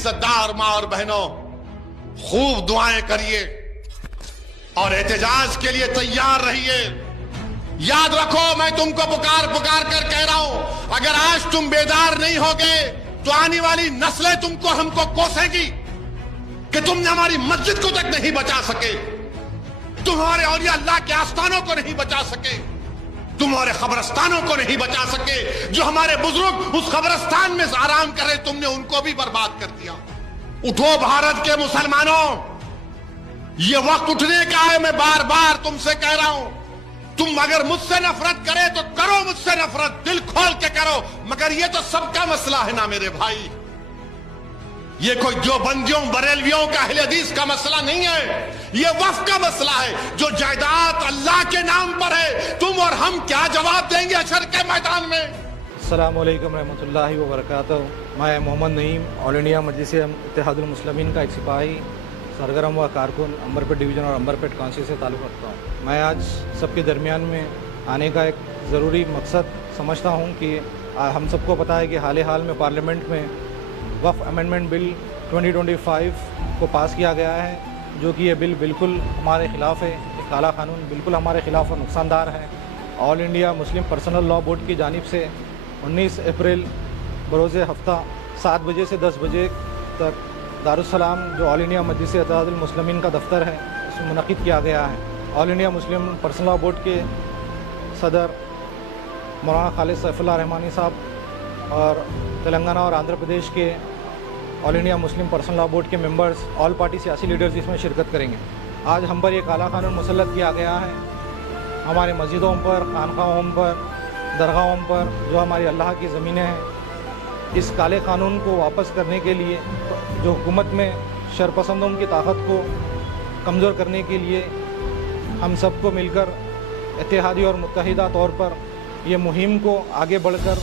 इज्जतदार माँ और बहनों, खूब दुआएं करिए और एहतजाज के लिए तैयार रहिए। याद रखो, मैं तुमको पुकार पुकार कर कह रहा हूं, अगर आज तुम बेदार नहीं होगे तो आने वाली नस्लें तुमको हमको कोसेंगी कि तुमने हमारी मस्जिद को तक नहीं बचा सके, तुम्हारे औलिया अल्लाह के आस्थानों को नहीं बचा सके, तुम्हारे खबरस्तानों को नहीं बचा सके। जो हमारे बुजुर्ग उस खबरस्तान में आराम कर रहे, तुमने उनको भी बर्बाद कर दिया। उठो भारत के मुसलमानों, ये वक्त उठने का है। मैं बार बार तुमसे कह रहा हूं, तुम अगर मुझसे नफरत करे तो करो मुझसे नफरत, दिल खोल के करो, मगर ये तो सबका मसला है ना मेरे भाई। ये कोई जो बंदियों बरेलवियों का अहले हदीस का मसला नहीं है, ये वक्फ का मसला है। जो जायदाद अल्लाह के नाम पर है, तुम और हम क्या जवाब देंगे हशर के मैदान में। अस्सलामु अलैकुम रहमतुल्लाहि व बरकातहू। मैं मोहम्मद नईम ऑल इंडिया मजलिस इत्तेहादुल मुस्लिमीन का एक सिपाही, सरगर्म व कारकुन अंबरपेट डिवीज़न और अंबरपेट काउंसिल से ताल्लुक़ रखता हूँ। मैं आज सबके दरमियान में आने का एक ज़रूरी मकसद समझता हूँ कि हम सबको पता है कि हाल में पार्लियामेंट में वक्फ अमेंडमेंट बिल 2025 को पास किया गया है, जो कि ये बिल बिल्कुल हमारे ख़िलाफ़ है। ये काला कानून बिल्कुल हमारे ख़िलाफ़ और नुकसानदार है। All India Muslim personal law board की जानिब से 19 अप्रैल बरोज़ हफ्ता 7 बजे से 10 बजे तक दारुस्सलाम जो ऑल इंडिया मजलिस इत्तेहादुल मुस्लिमीन का दफ्तर है, उसमें मुनक़िद किया गया है। All India Muslim personal law board के सदर मौलाना खालिद सैफुल्लाह रहमानी साहब और तेलंगाना और आंध्र प्रदेश के all India Muslim personal law board के मेंबर्स, ऑल पार्टी सियासी लीडर्स इसमें शिरकत करेंगे। आज हम पर ये काला कानून मुसल्लत किया गया है। हमारे मस्जिदों पर, खानकाहों पर, दरगाहों पर जो हमारी अल्लाह की ज़मीनें हैं, इस काले कानून को वापस करने के लिए, जो हुकूमत में शरपसंदों की ताकत को कमज़ोर करने के लिए हम सबको मिलकर इत्तेहादी और मुत्तहिदा तौर पर ये मुहिम को आगे बढ़कर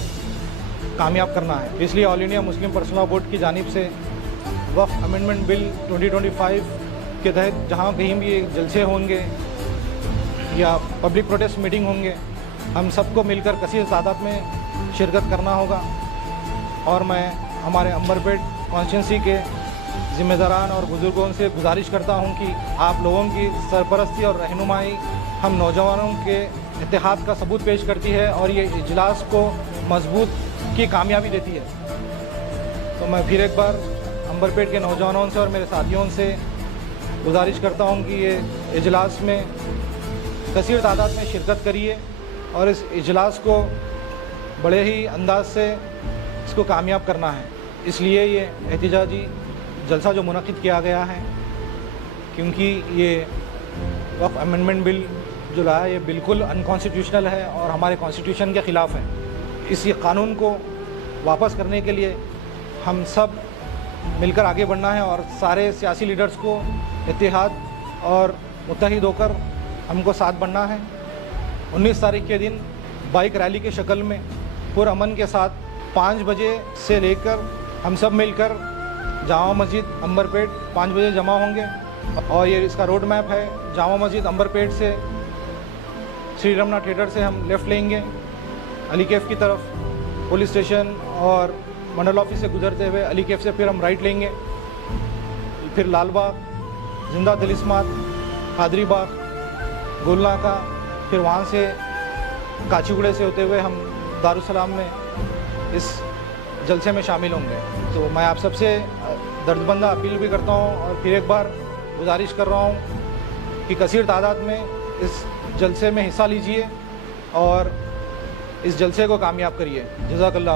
कामयाब करना है। इसलिए all India Muslim personal law board की जानिब से वक्फ अमेंडमेंट बिल 2025 के तहत जहाँ कहीं भी जलसे होंगे या पब्लिक प्रोटेस्ट मीटिंग होंगे, हम सबको मिलकर कसीर तादाद में शिरकत करना होगा। और मैं हमारे अंबरपेट कॉन्स्टिट्यूंसी के ज़िम्मेदारान और बुज़ुर्गों से गुजारिश करता हूं कि आप लोगों की सरपरस्ती और रहनुमाई हम नौजवानों के इत्तेहाद का सबूत पेश करती है और ये इजलास को मजबूत की कामयाबी देती है। तो मैं फिर एक बार अंबरपेट के नौजवानों से और मेरे साथियों से गुजारिश करता हूं कि ये इजलास में कसीर तादाद में शिरकत करिए और इस इजलास को बड़े ही अंदाज से इसको कामयाब करना है। इसलिए ये एहतिजाजी जलसा जो मुनक़िद किया गया है, क्योंकि ये वक्फ अमेंडमेंट बिल जो लाया ये बिल्कुल अनकॉन्स्टिट्यूशनल है और हमारे कॉन्स्टिट्यूशन के ख़िलाफ़ है। इस कानून को वापस करने के लिए हम सब मिलकर आगे बढ़ना है और सारे सियासी लीडर्स को इत्तेहाद और मुत्तहिद होकर हमको साथ बढ़ना है। 19 तारीख के दिन बाइक रैली के शक्ल में पुरअमन के साथ 5 बजे से लेकर हम सब मिलकर जामा मस्जिद अंबरपेट 5 बजे जमा होंगे और ये इसका रोड मैप है। जामा मस्जिद अंबरपेट से श्री रमना थिएटर से हम लेफ़्ट लेंगे अली कैफ़ की तरफ, पुलिस स्टेशन और मंडल ऑफिस से गुजरते हुए अली कैफ़ से फिर हम राइट लेंगे, फिर लाल बाग, जिंदा तिलिस्मात, कादरी बाग, गोलनाका, फिर वहाँ से काचीगुड़े से होते हुए हम दारुस्सलाम में इस जलसे में शामिल होंगे। तो मैं आप सबसे दर्दबंदा अपील भी करता हूँ और फिर एक बार गुजारिश कर रहा हूँ कि कसीर तादाद में इस जलसे में हिस्सा लीजिए और इस जलसे को कामयाब करिए। जज़ाकल्लाह।